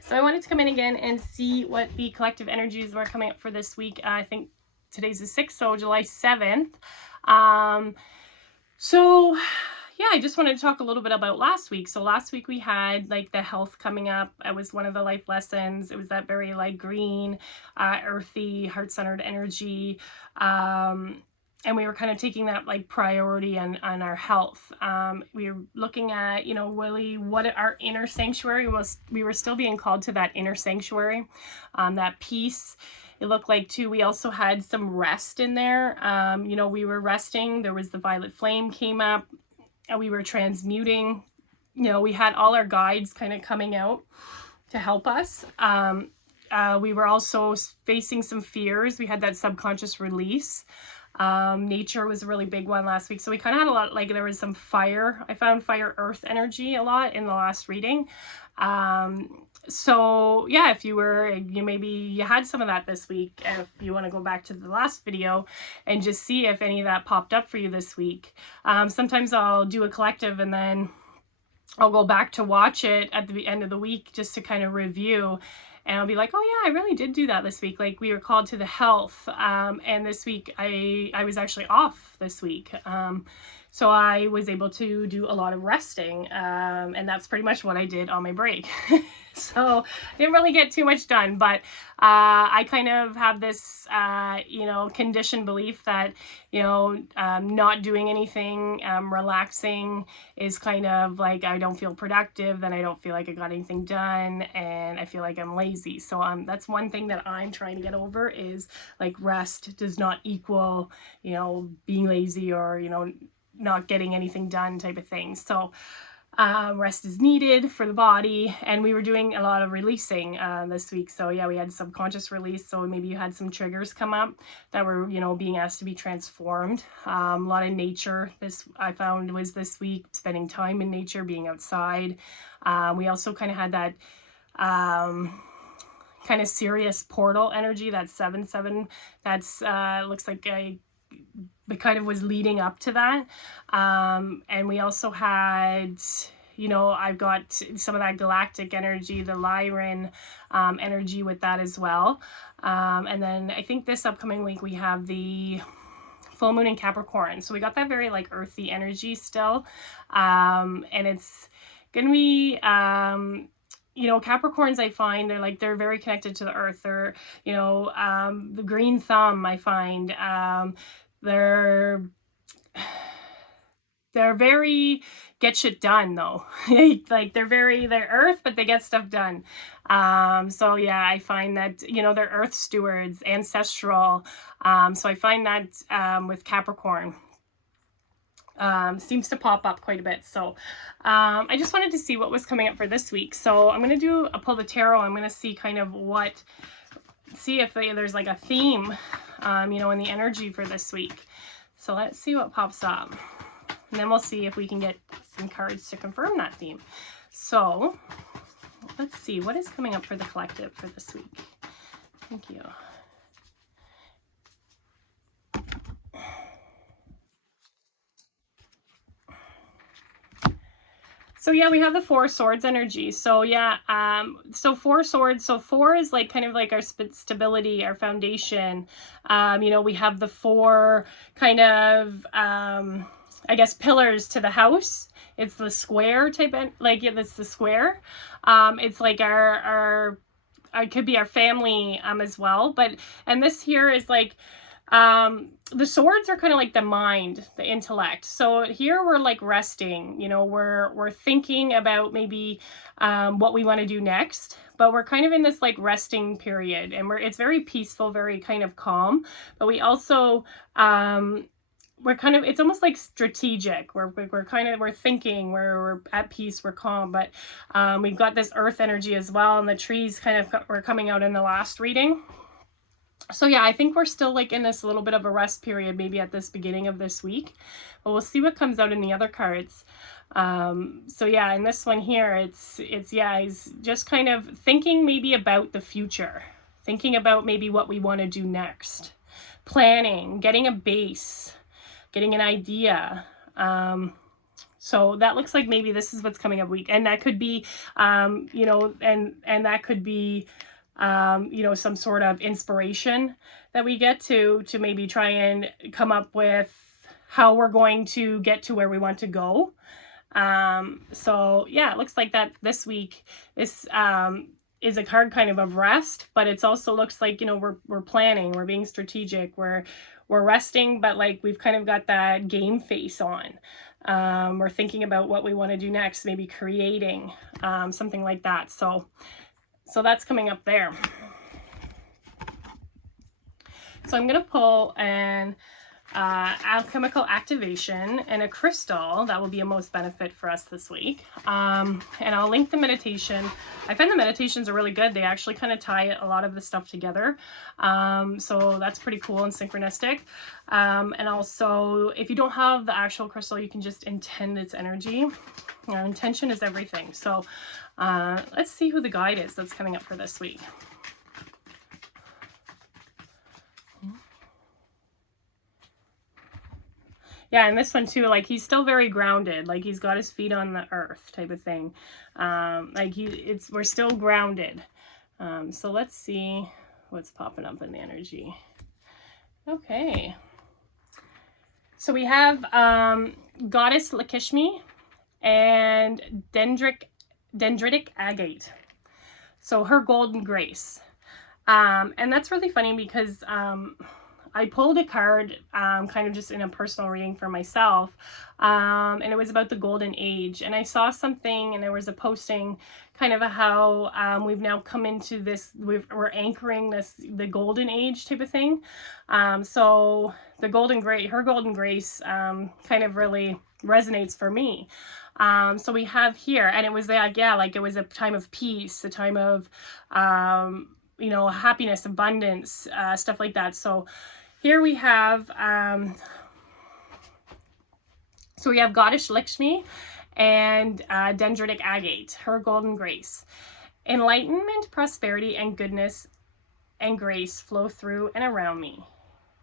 So I wanted to come in again and see what the collective energies were coming up for this week. I think today's the 6th, so July 7th. So yeah, I just wanted to talk a little bit about last week. So last week we had like the health coming up. It was one of the life lessons. It was that very like green, earthy, heart-centered energy. And we were kind of taking that like priority on our health. We were looking at, you know, really what our inner sanctuary was. We were still being called to that inner sanctuary, that peace. It looked like too, we also had some rest in there. You know, we were resting. There was the violet flame came up. We were transmuting. You know, we had all our guides kind of coming out to help us. We were also facing some fears. We had that subconscious release. Nature was a really big one last week. So we kind of had a lot, like there was some fire. I found fire earth energy a lot in the last reading. So yeah, if maybe you had some of that this week, if you want to go back to the last video and just see if any of that popped up for you this week. Sometimes I'll do a collective and then I'll go back to watch it at the end of the week just to kind of review. And I'll be like, oh yeah, I really did do that this week. Like we were called to the health. And this week I was actually off this week. So I was able to do a lot of resting. And that's pretty much what I did on my break. So I didn't really get too much done, but I kind of have this, you know, conditioned belief that, you know, not doing anything, relaxing is kind of like I don't feel productive, then I don't feel like I got anything done, and I feel like I'm lazy. So that's one thing that I'm trying to get over is like rest does not equal, you know, being lazy or, you know, not getting anything done type of thing. So rest is needed for the body, and we were doing a lot of releasing this week. So yeah, we had subconscious release. So maybe you had some triggers come up that were, you know, being asked to be transformed. A lot of nature. This I found was this week, spending time in nature, being outside. We also kind of had that kind of serious portal energy. That's 7/7. That's looks like it kind of was leading up to that. And we also had, you know, I've got some of that galactic energy, the Lyran energy with that as well. And then I think this upcoming week we have the full moon in Capricorn. So we got that very like earthy energy still. And it's going to be, you know, Capricorns, I find they're very connected to the earth. They're, you know, the green thumb, I find, they're very get shit done though. Like they're earth, but they get stuff done. So yeah, I find that, you know, they're earth stewards, ancestral. So I find that with Capricorn seems to pop up quite a bit. So I just wanted to see what was coming up for this week. So I'm going to do a pull the tarot. I'm going to see kind of see if there's like a theme, you know, in the energy for this week. So let's see what pops up. And then we'll see if we can get some cards to confirm that theme. So let's see what is coming up for the collective for this week. Thank you. So yeah, we have the 4 swords energy. So yeah, so 4 swords. So 4 is like kind of like our stability, our foundation. You know, we have the 4 kind of, I guess, pillars to the house. It's the square type, like yeah, that's the square. It's like our it could be our family as well. And this here is like, the swords are kind of like the mind, the intellect. So here we're like resting, you know, we're thinking about maybe what we want to do next, but we're kind of in this like resting period, and it's very peaceful, very kind of calm, but we also we're kind of, it's almost like strategic. We're thinking, we're at peace, we're calm, but we've got this earth energy as well, and the trees kind of were coming out in the last reading. So yeah, I think we're still like in this little bit of a rest period, maybe at this beginning of this week, but we'll see what comes out in the other cards. So yeah, in this one here, it's just kind of thinking maybe about the future, thinking about maybe what we want to do next, planning, getting a base, getting an idea. So that looks like maybe this is what's coming up week. And that could be, you know, and that could be, you know, some sort of inspiration that we get to maybe try and come up with how we're going to get to where we want to go. So yeah, it looks like that this week is a card kind of rest, but it's also looks like, you know, we're planning, we're being strategic, we're resting, but like we've kind of got that game face on. We're thinking about what we want to do next, maybe creating something like that. So that's coming up there. So I'm going to pull an alchemical activation and a crystal that will be a most benefit for us this week. And I'll link the meditation. I find the meditations are really good. They actually kind of tie a lot of the stuff together. So that's pretty cool and synchronistic. And also, if you don't have the actual crystal, you can just intend its energy. Intention is everything. So let's see who the guide is that's coming up for this week. Yeah, and this one too, like he's still very grounded, like he's got his feet on the earth type of thing. Like we're still grounded. So let's see what's popping up in the energy. Okay. So we have Goddess Lakshmi and Dendritic Agate. So her golden grace. And that's really funny because I pulled a card kind of just in a personal reading for myself, and it was about the golden age, and I saw something and there was a posting kind of how we've now come into this, we're anchoring the golden age type of thing. So the her golden grace kind of really resonates for me. So we have here, and it was that, yeah, like it was a time of peace, a time of you know, happiness, abundance, stuff like that. So here we have, so we have Goddess Lakshmi and Dendritic Agate, her golden grace. Enlightenment, prosperity, and goodness and grace flow through and around me.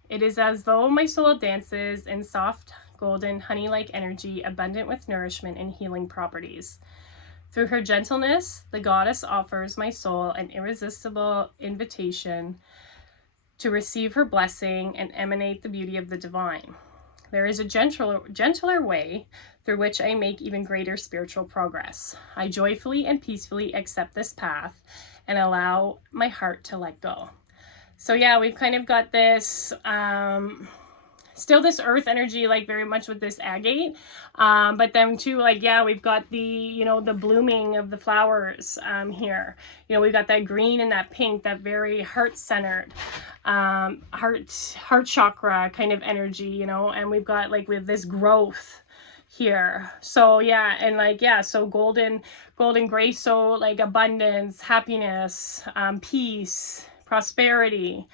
It is as though my soul dances in soft, golden, honey-like energy, abundant with nourishment and healing properties. Through her gentleness, the goddess offers my soul an irresistible invitation to receive her blessing and emanate the beauty of the divine. There is a gentler way through which I make even greater spiritual progress. I joyfully and peacefully accept this path and allow my heart to let go. So yeah, we've kind of got this still this earth energy, like very much with this agate, but then too, like, yeah, we've got the, you know, the blooming of the flowers here. You know, we've got that green and that pink, that very heart-centered, heart chakra kind of energy, you know, and we've got like with this growth here. So yeah, and like, yeah, so golden grace, so like abundance, happiness, peace, prosperity.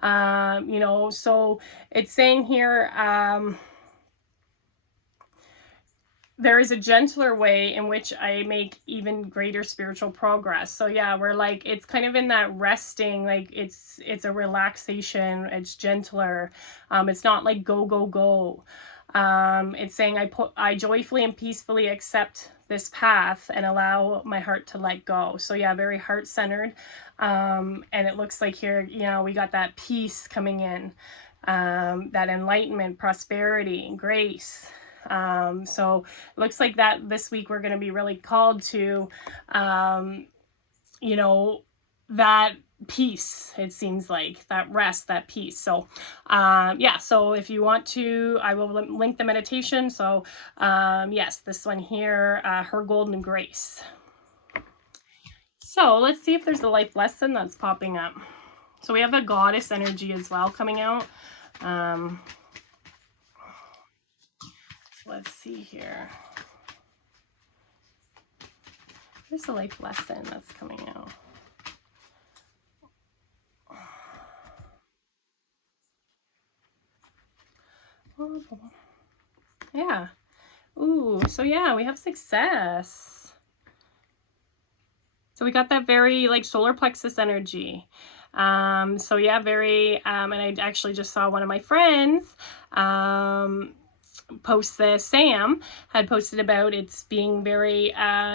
You know, so it's saying here, there is a gentler way in which I make even greater spiritual progress. So yeah, we're like, it's kind of in that resting, like it's a relaxation, it's gentler. It's not like go, go, go. It's saying I joyfully and peacefully accept this path and allow my heart to let go. So yeah, very heart-centered. And it looks like here, you know, we got that peace coming in, that enlightenment, prosperity, grace. So it looks like that this week we're going to be really called to, you know, that peace, it seems like, that rest, that peace. So yeah, so if you want to, I will link the meditation. So yes, this one here, her golden grace. So let's see if there's a life lesson that's popping up. So we have a goddess energy as well coming out. Let's see here. There's a life lesson that's coming out. Yeah. Ooh, so yeah, we have success. So we got that very like solar plexus energy. So yeah, very, and I actually just saw one of my friends, post this, Sam had posted about it's being very,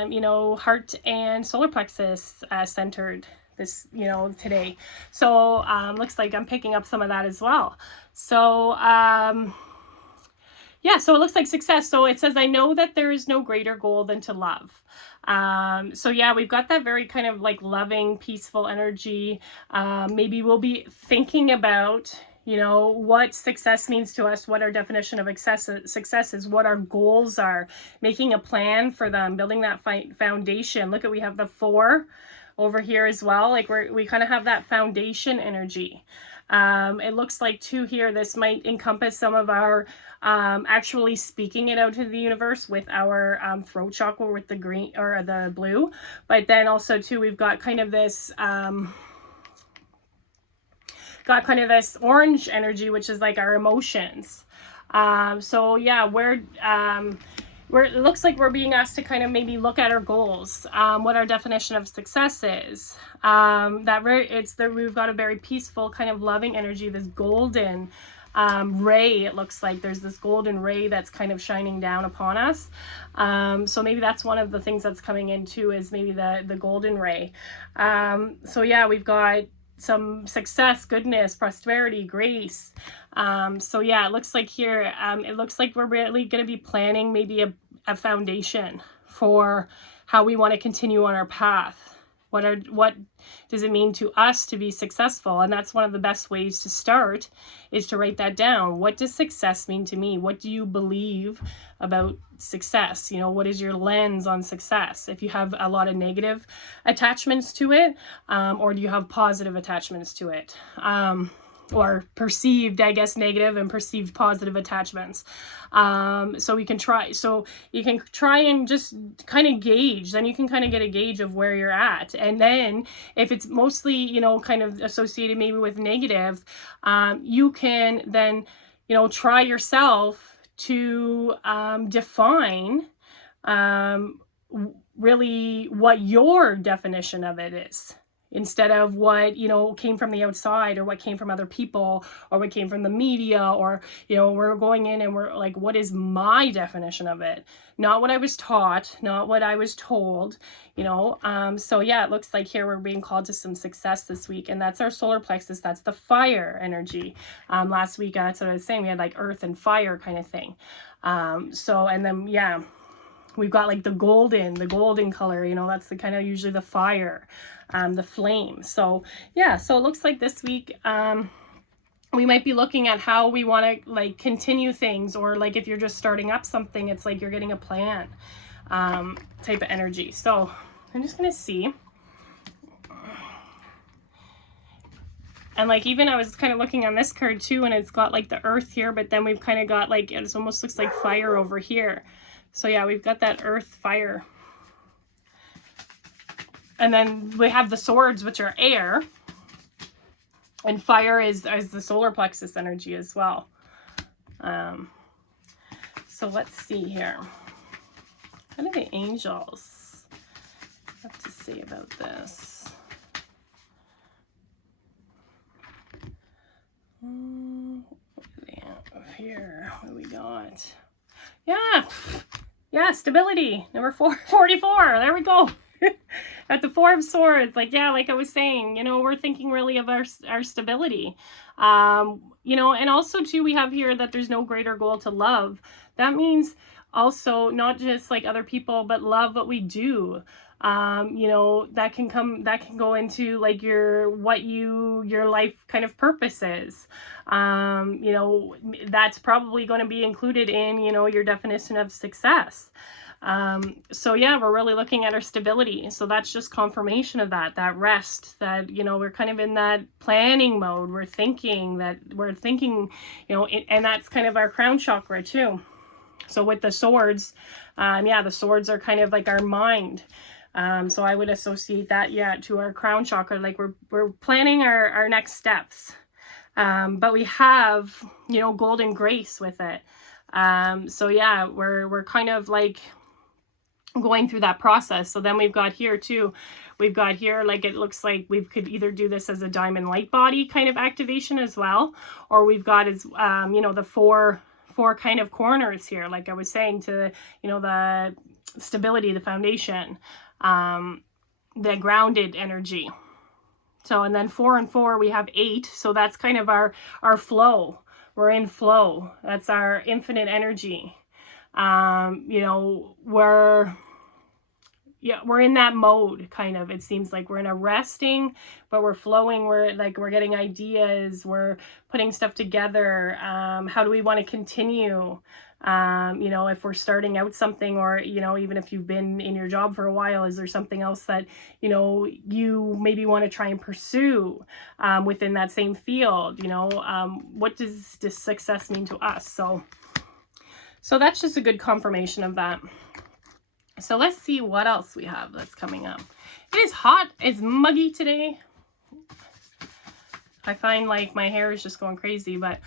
you know, heart and solar plexus centered this, you know, today. So looks like I'm picking up some of that as well. So yeah, so it looks like success. So it says, I know that there is no greater goal than to love. So yeah, we've got that very kind of like loving, peaceful energy. Maybe we'll be thinking about, you know, what success means to us, what our definition of success is, what our goals are, making a plan for them, building that foundation. Look at, we have the 4 over here as well. Like we kind of have that foundation energy. It looks like too here, this might encompass some of our actually speaking it out to the universe with our throat chakra with the green or the blue. But then also too, we've got kind of this orange energy, which is like our emotions. So yeah, it looks like we're being asked to kind of maybe look at our goals, what our definition of success is. We've got a very peaceful kind of loving energy, this golden ray. It looks like there's this golden ray that's kind of shining down upon us. So maybe that's one of the things that's coming into is maybe the golden ray. So yeah, we've got some success, goodness, prosperity, grace. So yeah, it looks like here, it looks like we're really going to be planning maybe a foundation for how we want to continue on our path. What does it mean to us to be successful? And that's one of the best ways to start, is to write that down. What does success mean to me? What do you believe about success? You know, what is your lens on success? If you have a lot of negative attachments to it, or do you have positive attachments to it? Or perceived, I guess, negative and perceived positive attachments. So you can try and just kind of gauge, then you can kind of get a gauge of where you're at. And then if it's mostly, you know, kind of associated maybe with negative, you can then, you know, try yourself to define really what your definition of it is, instead of what, you know, came from the outside, or what came from other people, or what came from the media, or, you know, we're going in and we're like, what is my definition of it? Not what I was taught, not what I was told, you know. So yeah, it looks like here we're being called to some success this week, and that's our solar plexus. That's the fire energy. Last week, that's what I was saying, we had like earth and fire kind of thing. So, and then, yeah, we've got like the golden color, you know, that's the kind of usually the fire, the flame. So yeah, so it looks like this week, we might be looking at how we want to like continue things, or like if you're just starting up something, it's like you're getting a plan, type of energy. So I'm just going to see. And like, even I was kind of looking on this card too, and it's got like the earth here, but then we've kind of got like, it almost looks like fire over here. So yeah, we've got that earth, fire. And then we have the swords, which are air. And fire is the solar plexus energy as well. So let's see here. What do the angels have to say about this? What do they have here? What do we got? Yeah, stability. Number 44. There we go. At the 4 of Swords, like, yeah, like I was saying, you know, we're thinking really of our stability. You know, and also too, we have here that there's no greater goal to love. That means also not just like other people, but love what we do. You know, that can go into like your life kind of purpose is. You know, that's probably going to be included in, you know, your definition of success. So yeah, we're really looking at our stability. So that's just confirmation of that rest, that, you know, we're kind of in that planning mode. We're thinking, you know, and that's kind of our crown chakra too. So with the swords, yeah, the swords are kind of like our mind. So I would associate that, yeah, to our crown chakra. Like we're planning our next steps. But we have, you know, golden grace with it. So yeah, we're kind of like going through that process. So then we've got here too, like, it looks like we could either do this as a diamond light body kind of activation as well, or we've got as, you know, the four four kind of corners here, like I was saying, to, you know, the stability, the foundation, the grounded energy. So, and then 4 and 4, we have 8. So that's kind of our flow. We're in flow. That's our infinite energy. You know, we're in that mode, kind of. It seems like we're in a resting, but we're flowing. We're getting ideas. We're putting stuff together. How do we want to continue? You know, if we're starting out something, or, you know, even if you've been in your job for a while, is there something else that, you know, you maybe want to try and pursue within that same field? You know, what does this success mean to us? So that's just a good confirmation of that. So let's see what else we have that's coming up. It is hot. It's muggy today. I find like my hair is just going crazy, but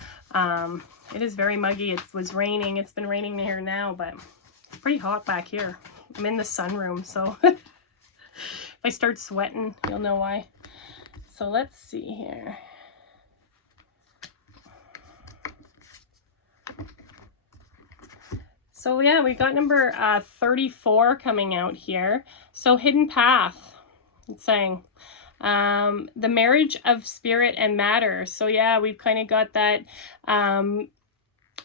it is very muggy. It was raining. It's been raining here now, but it's pretty hot back here. I'm in the sunroom, so if I start sweating, you'll know why. So let's see here. So yeah, we got number 34 coming out here. So hidden path, it's saying the marriage of spirit and matter. So yeah, we've kind of got that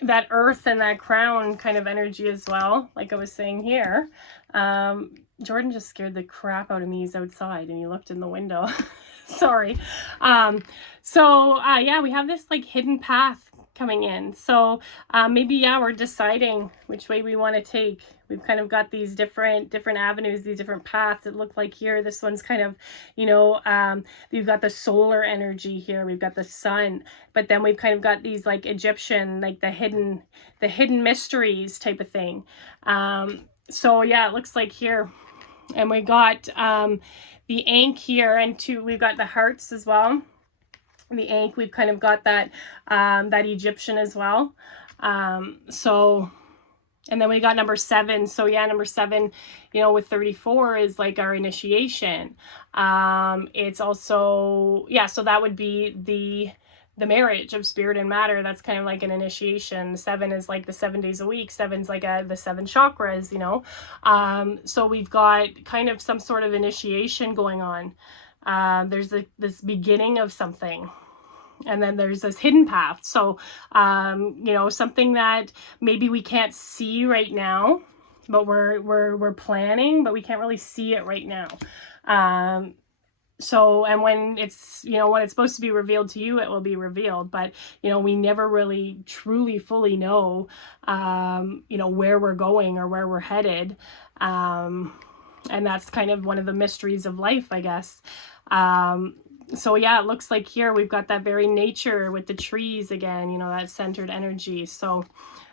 that earth and that crown kind of energy as well, like I was saying here. Jordan just scared the crap out of me. He's outside and he looked in the window. Sorry. Yeah, we have this like hidden path coming in. So maybe, yeah, we're deciding which way we want to take. We've kind of got these different avenues, these different paths. It looked like here, this one's kind of, you know, we've got the solar energy here. We've got the sun, but then we've kind of got these like Egyptian, like the hidden mysteries type of thing. So yeah, it looks like here, and we got the Ankh here, and we've got the hearts as well. The Ankh, we've kind of got that that Egyptian as well. And then we got number 7. So yeah, number 7, you know, with 34 is like our initiation. It's also, yeah, so that would be the marriage of spirit and matter. That's kind of like an initiation. 7 is like the 7 days a week. 7's like the 7 chakras, you know. So we've got kind of some sort of initiation going on. There's this beginning of something. And then there's this hidden path. So, you know, something that maybe we can't see right now, but we're planning, but we can't really see it right now. So, and when it's, you know, when it's supposed to be revealed to you, it will be revealed. But, you know, we never really truly fully know, you know, where we're going or where we're headed. And that's kind of one of the mysteries of life, I guess. So yeah, it looks like here we've got that very nature with the trees again, you know, that centered energy. So,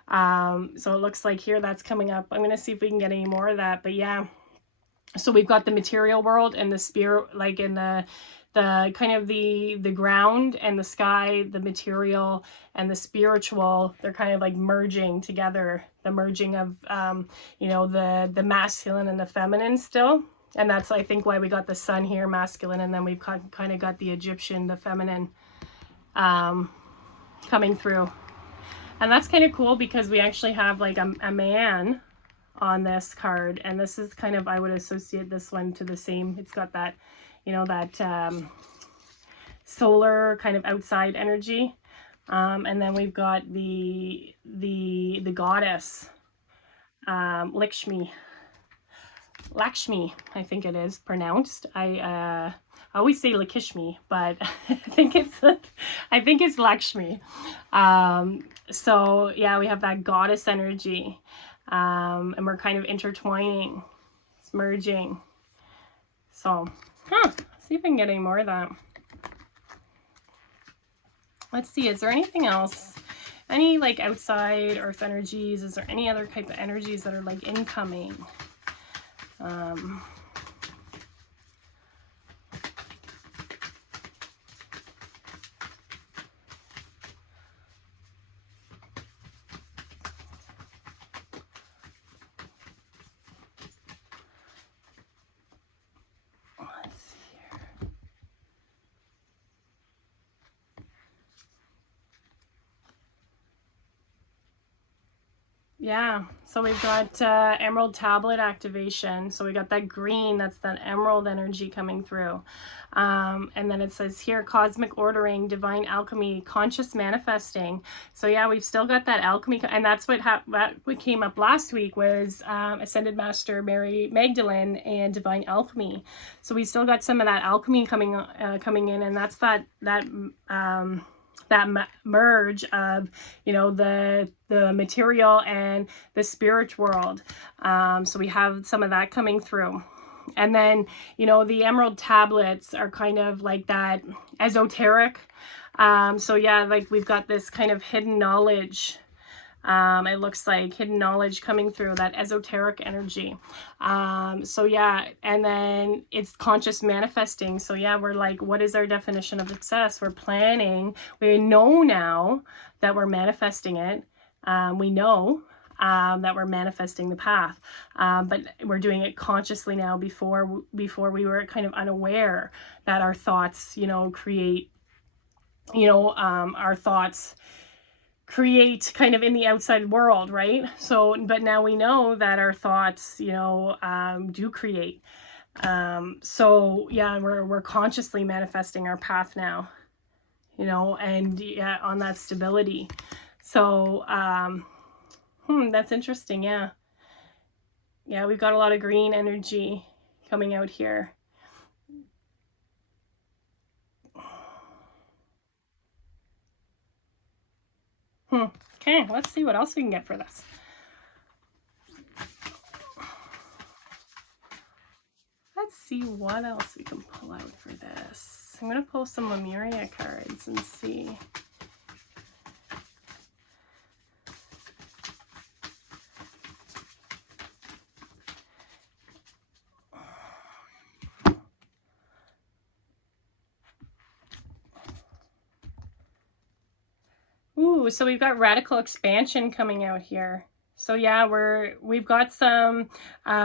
so it looks like here that's coming up. I'm going to see if we can get any more of that, but yeah. So we've got the material world and the spirit, like in the kind of the ground and the sky, the material and the spiritual, they're kind of like merging together, the merging of, you know, the masculine and the feminine still. And that's, I think, why we got the sun here, masculine, and then we've kind of got the Egyptian, the feminine, coming through. And that's kind of cool because we actually have like a man on this card, and this is kind of, I would associate this one to the same. It's got that, you know, that solar kind of outside energy, and then we've got the goddess, Lakshmi, I think it is pronounced. I always say Lakshmi, but I think it's Lakshmi. So yeah, we have that goddess energy, and we're kind of intertwining, it's merging. So, let's see if I can get any more of that. Let's see, is there anything else? Any like outside earth energies? Is there any other type of energies that are like incoming? Let's see here. Yeah, so we've got Emerald Tablet Activation. So we got that green, that's that emerald energy coming through. And then it says here, Cosmic Ordering, Divine Alchemy, Conscious Manifesting. So yeah, we've still got that alchemy. And that's what came up last week was Ascended Master Mary Magdalene and Divine Alchemy. So we still got some of that alchemy coming in, and that's that merge of, you know, the material and the spirit world. So we have some of that coming through. And then, you know, the emerald tablets are kind of like that esoteric. So yeah, like we've got this kind of hidden knowledge. It looks like hidden knowledge coming through, that esoteric energy. So yeah, and then it's conscious manifesting. So yeah, we're like, what is our definition of success? We're planning. We know now that we're manifesting it. We know that we're manifesting the path, but we're doing it consciously now. Before we were kind of unaware that our thoughts, you know, create, you know, our thoughts create kind of in the outside world, right? So, but now we know that our thoughts, you know, do create. So yeah, we're consciously manifesting our path now, you know, and yeah, on that stability. So, that's interesting. Yeah. Yeah, we've got a lot of green energy coming out here. Okay, let's see what else we can get for this. Let's see what else we can pull out for this. I'm going to pull some Lemuria cards and see. Ooh, so we've got radical expansion coming out here. So yeah, we've got some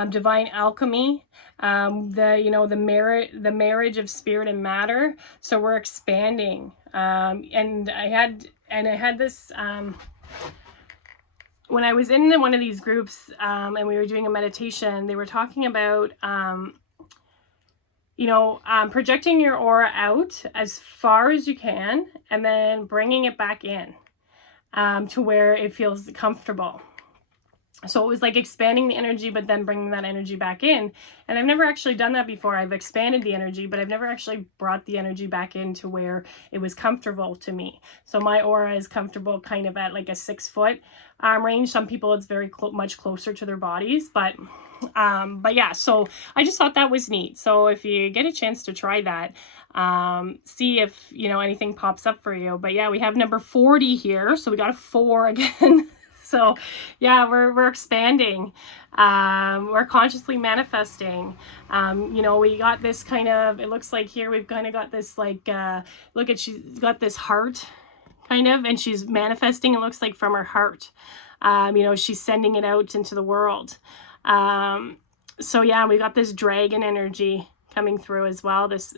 divine alchemy, the marriage of spirit and matter. So we're expanding. And I had this when I was in one of these groups and we were doing a meditation. They were talking about projecting your aura out as far as you can, and then bringing it back in to where it feels comfortable. So it was like expanding the energy, but then bringing that energy back in. And I've never actually done that before. I've expanded the energy, but I've never actually brought the energy back in to where it was comfortable to me. So my aura is comfortable kind of at like a 6 foot range. Some people it's very much closer to their bodies, but yeah, so I just thought that was neat. So if you get a chance to try that, see if, you know, anything pops up for you. But yeah, we have number 40 here. So we got a 4 again. So yeah, we're expanding. We're consciously manifesting. We got this kind of, it looks like here we've kind of got this like, look at, she's got this heart kind of, and she's manifesting, it looks like from her heart. She's sending it out into the world. So yeah, we got this dragon energy coming through as well. This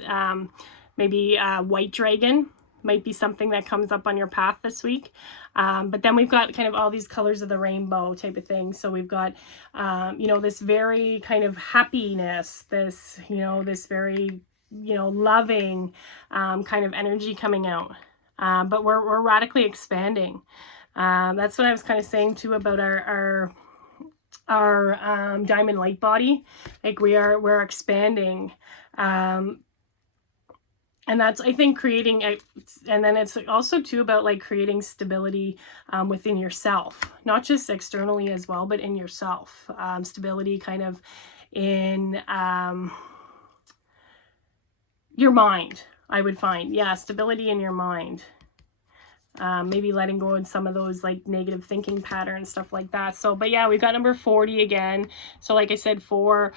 maybe white dragon might be something that comes up on your path this week. But then we've got kind of all these colors of the rainbow type of thing. So we've got, this very kind of happiness, this very, loving kind of energy coming out. But we're radically expanding. That's what I was kind of saying too about our diamond light body. Like we're expanding. And that's, I think, creating and then it's also too about like creating stability within yourself, not just externally as well, but in yourself. Stability kind of in your mind, I would find. Yeah, stability in your mind. Maybe letting go of some of those like negative thinking patterns, stuff like that. So, but yeah, we've got number 40 again. So like I said, 4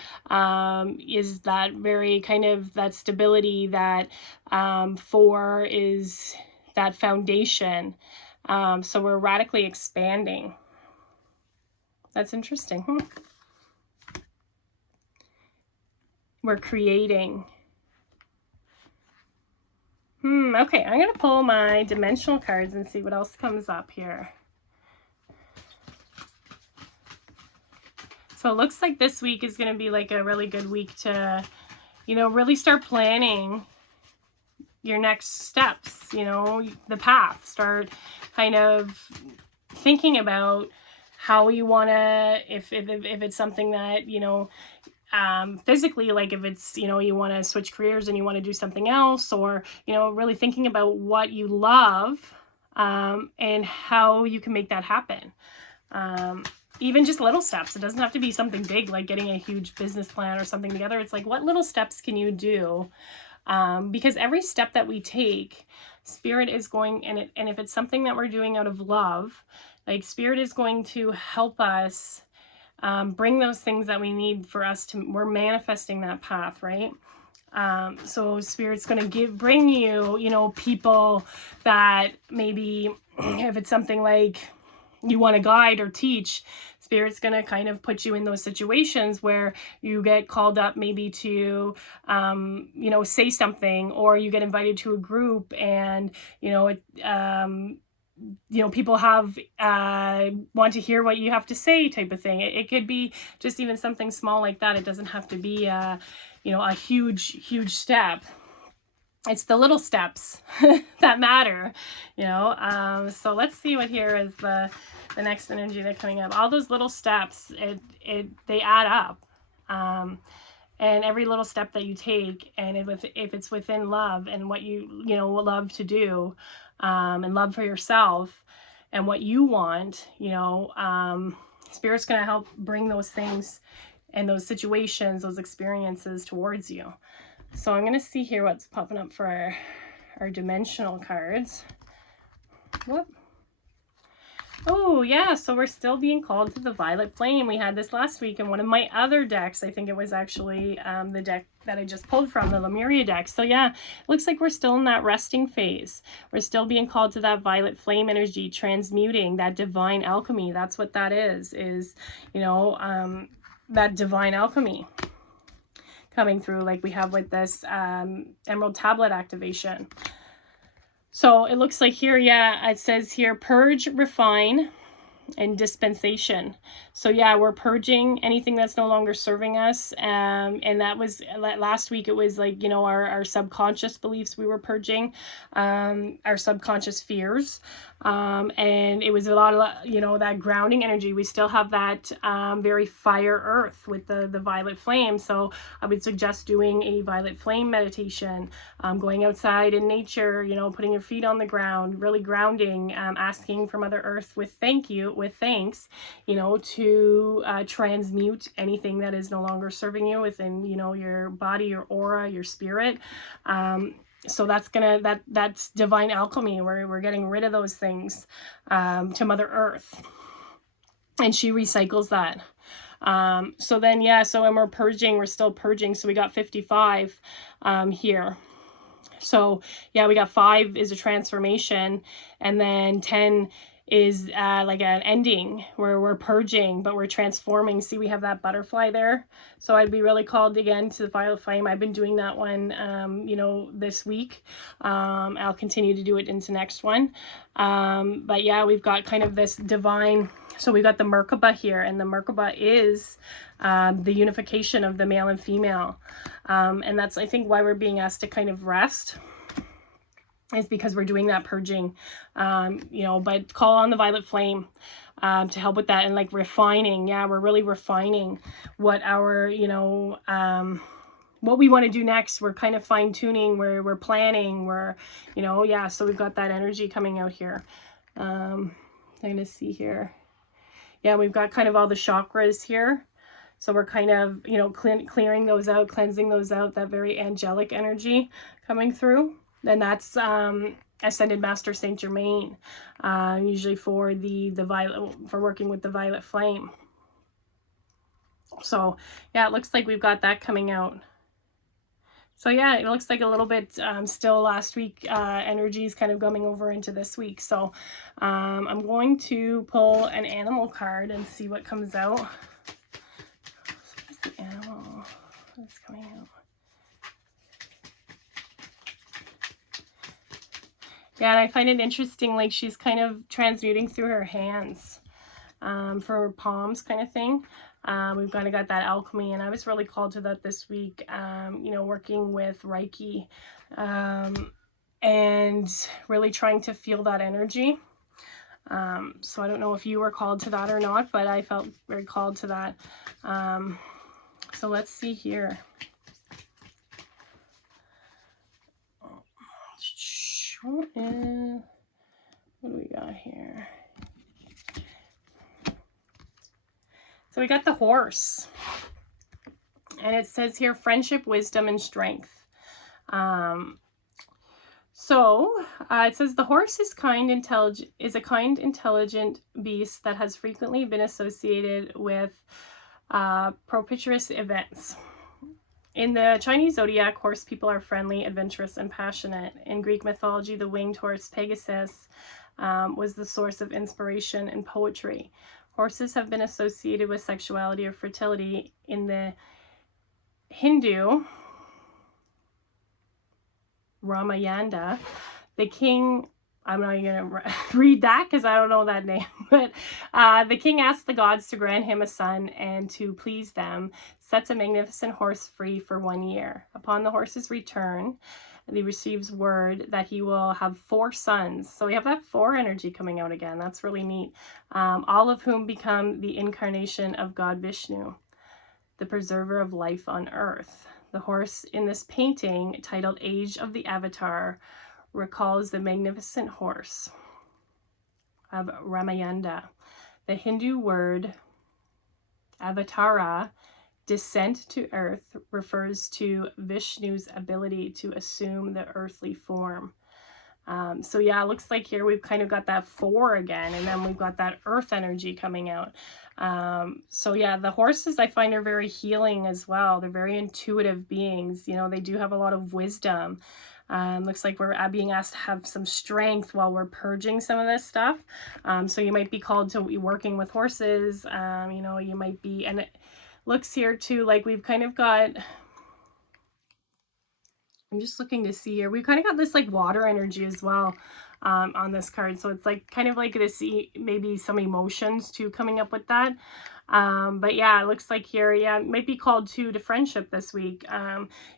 is that very kind of that stability, that 4 is that foundation. So we're radically expanding. That's interesting. We're creating. Okay, I'm going to pull my dimensional cards and see what else comes up here. So it looks like this week is going to be like a really good week to, you know, really start planning your next steps, you know, the path. Start kind of thinking about how you want to, if it's something that, you know, physically, like if it's, you know, you want to switch careers and you want to do something else, or, you know, really thinking about what you love, and how you can make that happen. Even just little steps. It doesn't have to be something big, like getting a huge business plan or something together. It's like, what little steps can you do? Because every step that we take, Spirit is going, and if it's something that we're doing out of love, like Spirit is going to help us bring those things that we need for us to, we're manifesting that path, right? So Spirit's going to bring you, you know, people that maybe, if it's something like you want to guide or teach, Spirit's going to kind of put you in those situations where you get called up maybe to, you know, say something, or you get invited to a group and, you know, you know, people have, want to hear what you have to say type of thing. It could be just even something small like that. It doesn't have to be, you know, a huge step. It's the little steps that matter, you know. So let's see what here is the next energy that's coming up. All those little steps, they add up. And every little step that you take, and if it's within love and what you know, love to do, and love for yourself and what you want, you know, Spirit's going to help bring those things and those situations, those experiences towards you. So I'm going to see here what's popping up for our dimensional cards. Whoop. Oh, yeah, so we're still being called to the violet flame. We had this last week in one of my other decks. I think it was actually the deck that I just pulled from, the Lemuria deck. So yeah, it looks like we're still in that resting phase. We're still being called to that violet flame energy, transmuting, that divine alchemy. That's what that is, you know, that divine alchemy coming through, like we have with this Emerald Tablet activation. So it looks like here, yeah, it says here, purge, refine, and dispensation. So yeah, we're purging anything that's no longer serving us. And that was last week. It was like, you know, our subconscious beliefs we were purging, our subconscious fears. And it was a lot of, you know, that grounding energy. We still have that very fire earth with the violet flame. So I would suggest doing a violet flame meditation, going outside in nature, you know, putting your feet on the ground, really grounding, asking for Mother Earth with thanks, you know, to transmute anything that is no longer serving you within, you know, your body, your aura, your spirit. So that's divine alchemy, where we're getting rid of those things to Mother Earth, and she recycles that. So then, yeah, so when we're purging, we're still purging. So we got 55 here. So yeah, we got 5 is a transformation, and then 10 is like an ending where we're purging, but we're transforming. See, we have that butterfly there. So I'd be really called again to the violet flame. I've been doing that one, you know, this week. I'll continue to do it into next one. But yeah, we've got kind of this divine, so we got the Merkaba here, and the Merkaba is the unification of the male and female. And that's, I think, why we're being asked to kind of rest, is because we're doing that purging, you know, but call on the violet flame to help with that, and like refining. Yeah, we're really refining what our, you know, what we want to do next. We're kind of fine tuning, we're planning, we're, you know, yeah, so we've got that energy coming out here. I'm gonna see here. Yeah, we've got kind of all the chakras here. So we're kind of, you know, clearing those out, cleansing those out, that very angelic energy coming through. Then that's Ascended Master Saint Germain, usually for the violet, for working with the violet flame. So yeah, it looks like we've got that coming out. So yeah, it looks like a little bit still last week energy is kind of coming over into this week. So I'm going to pull an animal card and see what comes out. What's the animal that's coming out? Yeah, and I find it interesting, like she's kind of transmuting through her hands, for her palms kind of thing. We've kind of got that alchemy, and I was really called to that this week, you know, working with Reiki, and really trying to feel that energy. So I don't know if you were called to that or not, but I felt very called to that. So let's see here. What do we got here? So we got the horse, and it says here, friendship, wisdom, and strength. It says the horse is a kind, intelligent beast that has frequently been associated with propitious events. In the Chinese zodiac, horse people are friendly, adventurous, and passionate. In Greek mythology, the winged horse Pegasus was the source of inspiration and poetry. Horses have been associated with sexuality or fertility. In the Hindu Ramayana, the king, I'm not going to read that because I don't know that name, but the king asked the gods to grant him a son, and to please them, sets a magnificent horse free for 1 year. Upon the horse's return, he receives word that he will have 4 sons. So we have that 4 energy coming out again. That's really neat. All of whom become the incarnation of God Vishnu, the preserver of life on earth. The horse in this painting, titled Age of the Avatar, recalls the magnificent horse of Ramayana. The Hindu word avatara, descent to earth, refers to Vishnu's ability to assume the earthly form. So yeah, it looks like here we've kind of got that 4 again, and then we've got that earth energy coming out. So yeah, the horses I find are very healing as well. They're very intuitive beings. You know, they do have a lot of wisdom. Looks like we're being asked to have some strength while we're purging some of this stuff. So you might be called to be working with horses. You know, you might be, and it looks here too like we've kind of got, I'm just looking to see here, we've kind of got this like water energy as well on this card. So it's like kind of like this, maybe some emotions too coming up with that. But yeah, it looks like here, yeah, it might be called to friendship this week.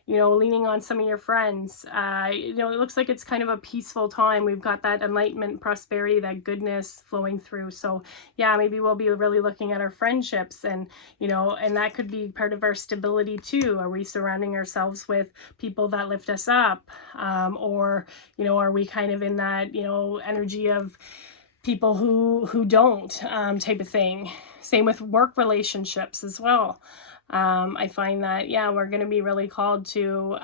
You know, leaning on some of your friends. You know, it looks like it's kind of a peaceful time. We've got that enlightenment, prosperity, that goodness flowing through. So yeah, maybe we'll be really looking at our friendships, and, you know, and that could be part of our stability too. Are we surrounding ourselves with people that lift us up? Or, you know, are we kind of in that, you know, energy of people who don't, type of thing. Same with work relationships as well. I find that, yeah, we're going to be really called to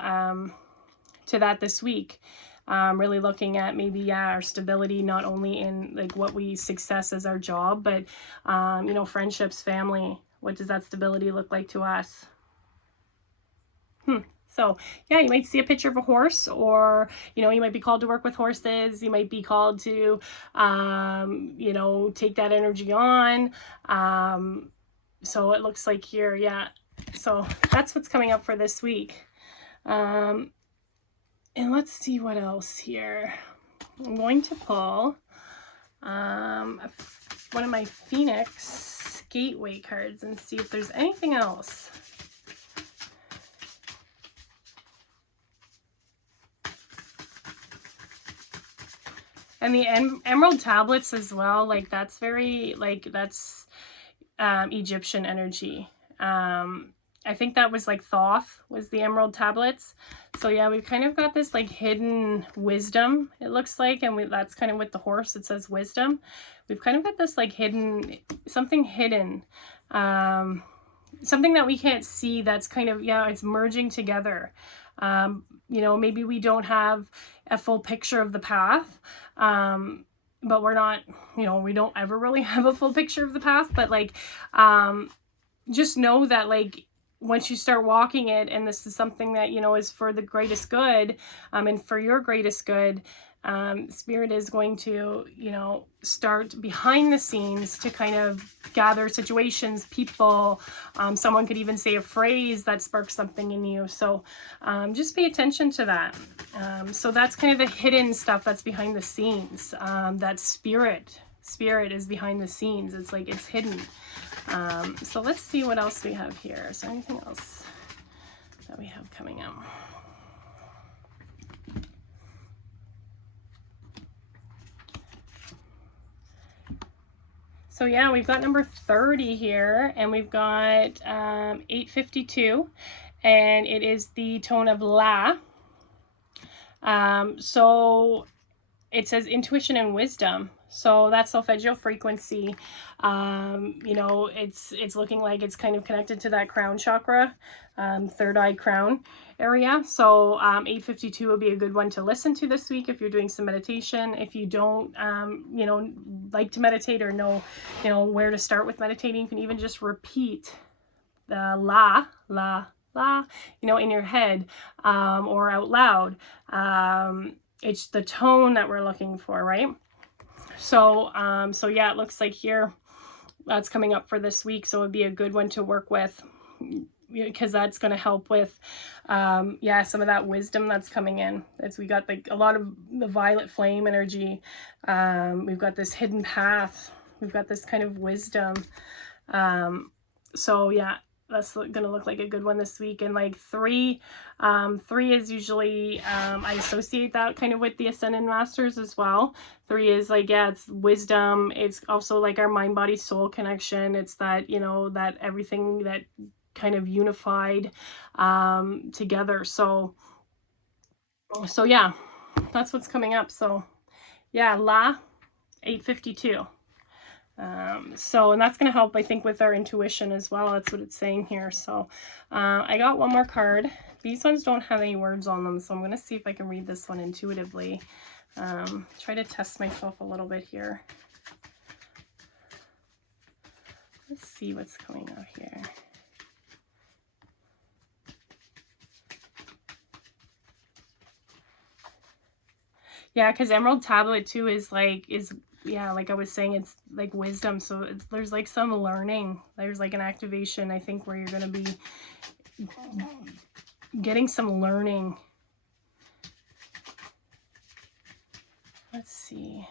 that this week. Really looking at maybe, yeah, our stability, not only in like what we success as our job, but, you know, friendships, family. What does that stability look like to us? So yeah, you might see a picture of a horse, or, you know, you might be called to work with horses. You might be called to, you know, take that energy on. So it looks like here, yeah. So that's what's coming up for this week. And let's see what else here. I'm going to pull one of my Phoenix Gateway cards and see if there's anything else. And the emerald tablets as well, like that's very, like that's Egyptian energy. I think that was like Thoth was the emerald tablets. So yeah, we've kind of got this like hidden wisdom, it looks like, and that's kind of with the horse, it says wisdom. We've kind of got this like hidden, something hidden, something that we can't see, that's kind of, yeah, it's merging together. You know, maybe we don't have a full picture of the path, but we're not, you know, we don't ever really have a full picture of the path, but like, just know that like once you start walking it, and this is something that, you know, is for the greatest good, and for your greatest good, Spirit is going to, you know, start behind the scenes to kind of gather situations, people, someone could even say a phrase that sparks something in you. So just pay attention to that. So that's kind of the hidden stuff that's behind the scenes, that spirit spirit is behind the scenes. It's like it's hidden. So let's see what else we have here. Is there anything else that we have coming up? So yeah, we've got number 30 here, and we've got 852, and it is the tone of La. So it says intuition and wisdom. So that solfeggio frequency, you know, it's looking like it's kind of connected to that crown chakra, third eye crown area. So 852 would be a good one to listen to this week if you're doing some meditation. If you don't, you know, like to meditate or know, you know, where to start with meditating, you can even just repeat the la, la, la, you know, in your head, or out loud. It's the tone that we're looking for, right? So, so yeah, it looks like here that's coming up for this week. So it'd be a good one to work with, because that's going to help with, yeah, some of that wisdom that's coming in. As we got like a lot of the violet flame energy. We've got this hidden path. We've got this kind of wisdom. So yeah, that's going to look like a good one this week. And like 3 is usually, I associate that kind of with the Ascended Masters as well. 3 is like, yeah, it's wisdom. It's also like our mind, body, soul connection. It's that, you know, that everything that kind of unified together. So yeah, that's what's coming up. So yeah, La 852. So, and that's going to help, I think, with our intuition as well. That's what it's saying here. So, I got one more card. These ones don't have any words on them, so I'm going to see if I can read this one intuitively. Try to test myself a little bit here. Let's see what's coming out here. Yeah, because Emerald Tablet too is like, yeah, like I was saying, it's like wisdom. So there's like some learning. There's like an activation, I think, where you're going to be getting some learning. Let's see.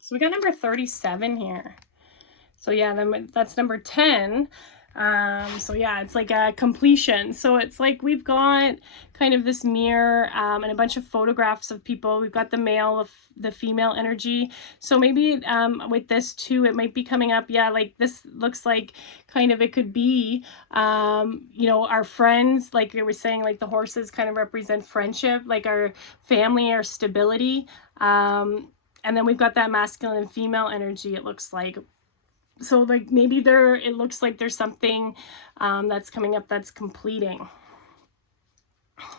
So we got number 37 here. So yeah, then that's number 10. So yeah, it's like a completion. So it's like we've got kind of this mirror and a bunch of photographs of people. We've got the male, the female energy. So maybe with this too, it might be coming up. Yeah, like this looks like kind of, it could be, you know, our friends, like we were saying, like the horses kind of represent friendship, like our family, our stability. And then we've got that masculine and female energy, it looks like. So like maybe it looks like there's something that's coming up that's completing.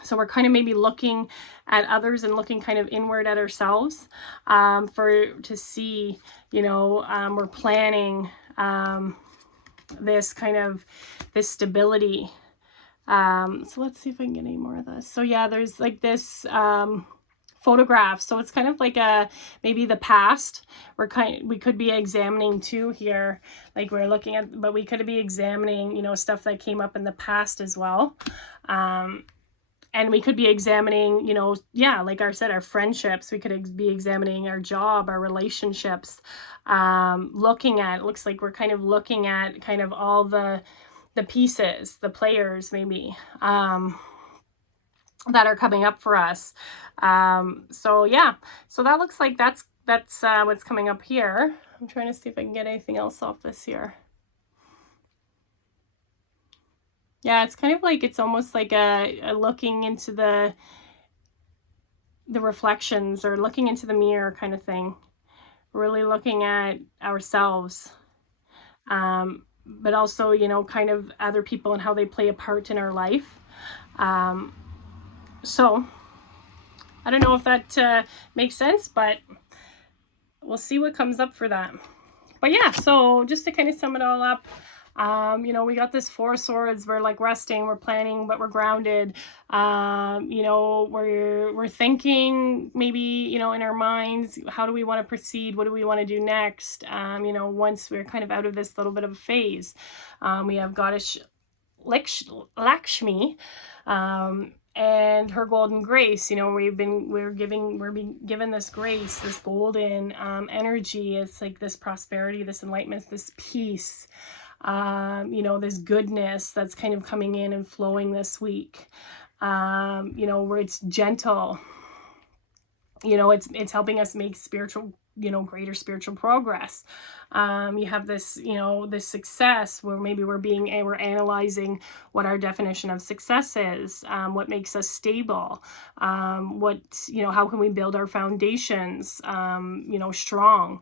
So we're kind of maybe looking at others and looking kind of inward at ourselves to see, you know, we're planning this kind of, this stability. So let's see if I can get any more of this. So yeah, there's like this photograph. So it's kind of like maybe the past. We could be examining too here, like we're looking at, but we could be examining, you know, stuff that came up in the past as well. And we could be examining, you know, yeah, like I said, our friendships. We could be examining our job, our relationships, it looks like we're kind of looking at kind of all the pieces, the players maybe, that are coming up for us. So yeah, so that looks like that's what's coming up here. I'm trying to see if I can get anything else off this here. Yeah, it's kind of like, it's almost like a looking into the reflections, or looking into the mirror kind of thing. Really looking at ourselves. But also, you know, kind of other people and how they play a part in our life. So I don't know if that makes sense, but we'll see what comes up for that. But yeah, so just to kind of sum it all up, You know, we got this 4 swords. We're like resting, we're planning, but we're grounded. You know, we're thinking maybe, you know, in our minds, how do we want to proceed? What do we want to do next? You know, once we're kind of out of this little bit of a phase, we have goddess Lakshmi, and her golden grace. You know, we're being given this grace, this golden energy. It's like this prosperity, this enlightenment, this peace, you know, this goodness that's kind of coming in and flowing this week. You know, where it's gentle. You know, it's helping us make spiritual, you know, greater spiritual progress. You have this, you know, this success where maybe we're analyzing what our definition of success is, what makes us stable, what, you know, how can we build our foundations, you know, strong.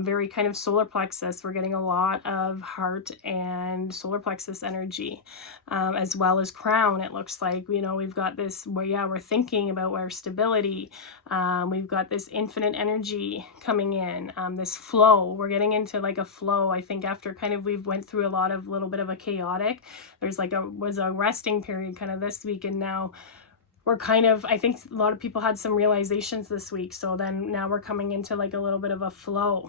Very kind of solar plexus. We're getting a lot of heart and solar plexus energy, as well as crown. It looks like, you know, we've got this where, yeah, we're thinking about our stability. We've got this infinite energy coming in, this flow. We're getting into like a flow. I think after kind of we've went through a little bit of a chaotic, there's like was a resting period kind of this week, and now we're kind of, I think a lot of people had some realizations this week, so then now we're coming into like a little bit of a flow.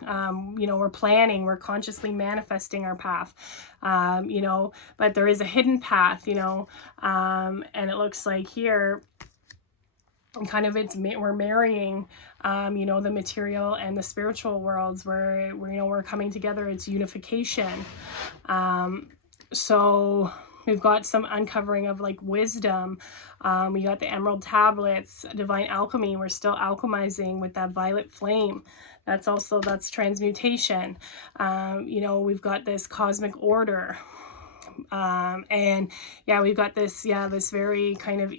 You know, we're planning, we're consciously manifesting our path, you know, but there is a hidden path, you know, and it looks like here kind of we're marrying, you know, the material and the spiritual worlds, where you know, we're coming together. It's unification. So we've got some uncovering of like wisdom. We got the emerald tablets, divine alchemy. We're still alchemizing with that violet flame. That's transmutation. You know, we've got this cosmic order. And yeah, we've got this, this very kind of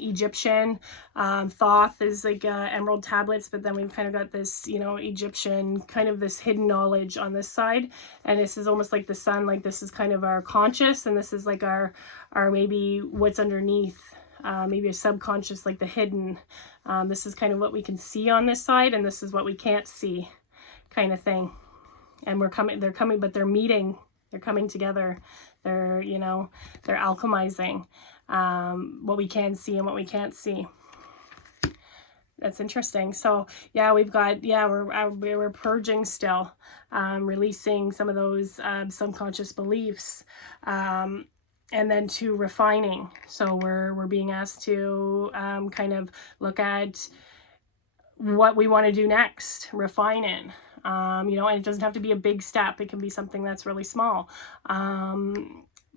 Egyptian, Thoth is like emerald tablets, but then we've kind of got this, you know, Egyptian kind of this hidden knowledge on this side, and this is almost like the sun, like this is kind of our conscious, and this is like our maybe what's underneath, maybe a subconscious, like the hidden. This is kind of what we can see on this side, and this is what we can't see, kind of thing. And they're coming, but they're meeting, they're coming together. They're, you know, they're alchemizing what we can see and what we can't see. That's interesting. So yeah, we've got, we're purging still, releasing some of those subconscious beliefs, and then to refining. So we're being asked to kind of look at what we want to do next, refine it. You know, and it doesn't have to be a big step. It can be something that's really small.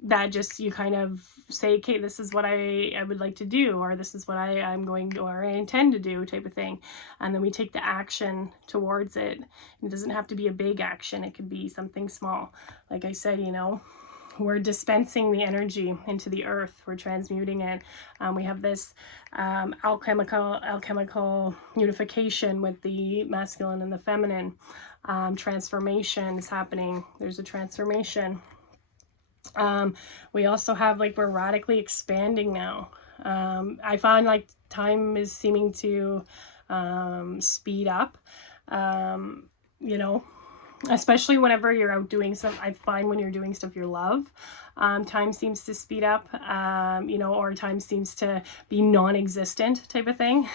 That just, you kind of say, okay, this is what I would like to do, or this is what I'm going to, or I intend to do, type of thing. And then we take the action towards it. It doesn't have to be a big action. It could be something small. Like I said, you know, we're dispensing the energy into the earth. We're transmuting it. We have this alchemical unification with the masculine and the feminine. Transformation is happening. There's a transformation. We also have, like, we're radically expanding now. I find like time is seeming to speed up, you know, especially whenever you're out doing some, I find when you're doing stuff you love, time seems to speed up, you know, or time seems to be non-existent, type of thing.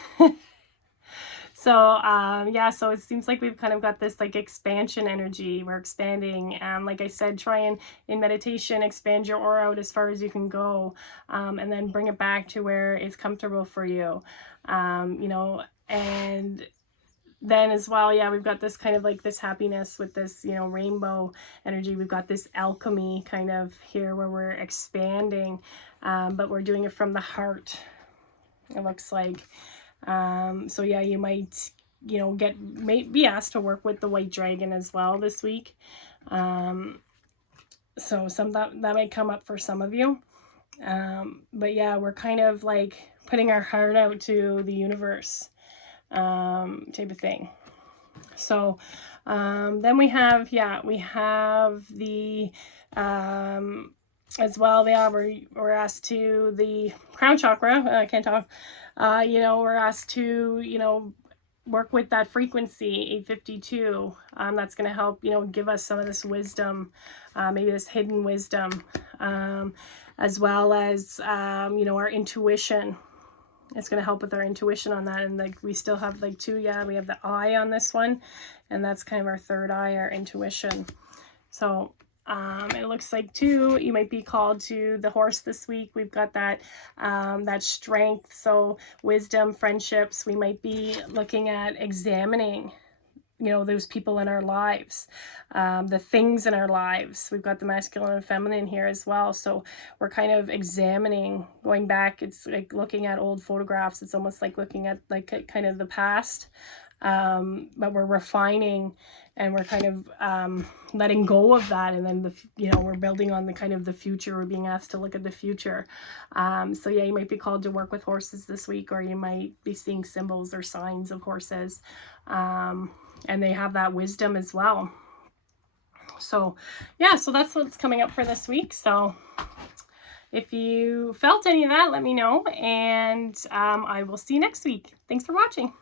So yeah, so it seems like we've kind of got this like expansion energy. We're expanding. Like I said, try and in meditation expand your aura out as far as you can go, and then bring it back to where it's comfortable for you, you know. And then as well, yeah, we've got this kind of like this happiness with this, you know, rainbow energy. We've got this alchemy kind of here where we're expanding, but we're doing it from the heart, it looks like. So yeah, you might, you know, be asked to work with the white dragon as well this week. So that might come up for some of you. But yeah, we're kind of like putting our heart out to the universe, type of thing. So then we have the as well, yeah, we're asked to the crown chakra. I can't talk. You know, we're asked to, you know, work with that frequency 852. That's going to help, you know, give us some of this wisdom, maybe this hidden wisdom, as well as you know, our intuition. It's going to help with our intuition on that. And like we still have like two, yeah, we have the eye on this one, and that's kind of our third eye, our intuition. So it looks like too, you might be called to the horse this week. We've got that that strength, so wisdom, friendships. We might be looking at examining, you know, those people in our lives, the things in our lives. We've got the masculine and feminine here as well. So we're kind of examining, going back. It's like looking at old photographs. It's almost like looking at like kind of the past, but we're refining, and we're kind of letting go of that, and then you know, we're building on the kind of the future. We're being asked to look at the future. So yeah, you might be called to work with horses this week, or you might be seeing symbols or signs of horses, and they have that wisdom as well. So yeah, so that's what's coming up for this week. So if you felt any of that, let me know, and I will see you next week. Thanks for watching.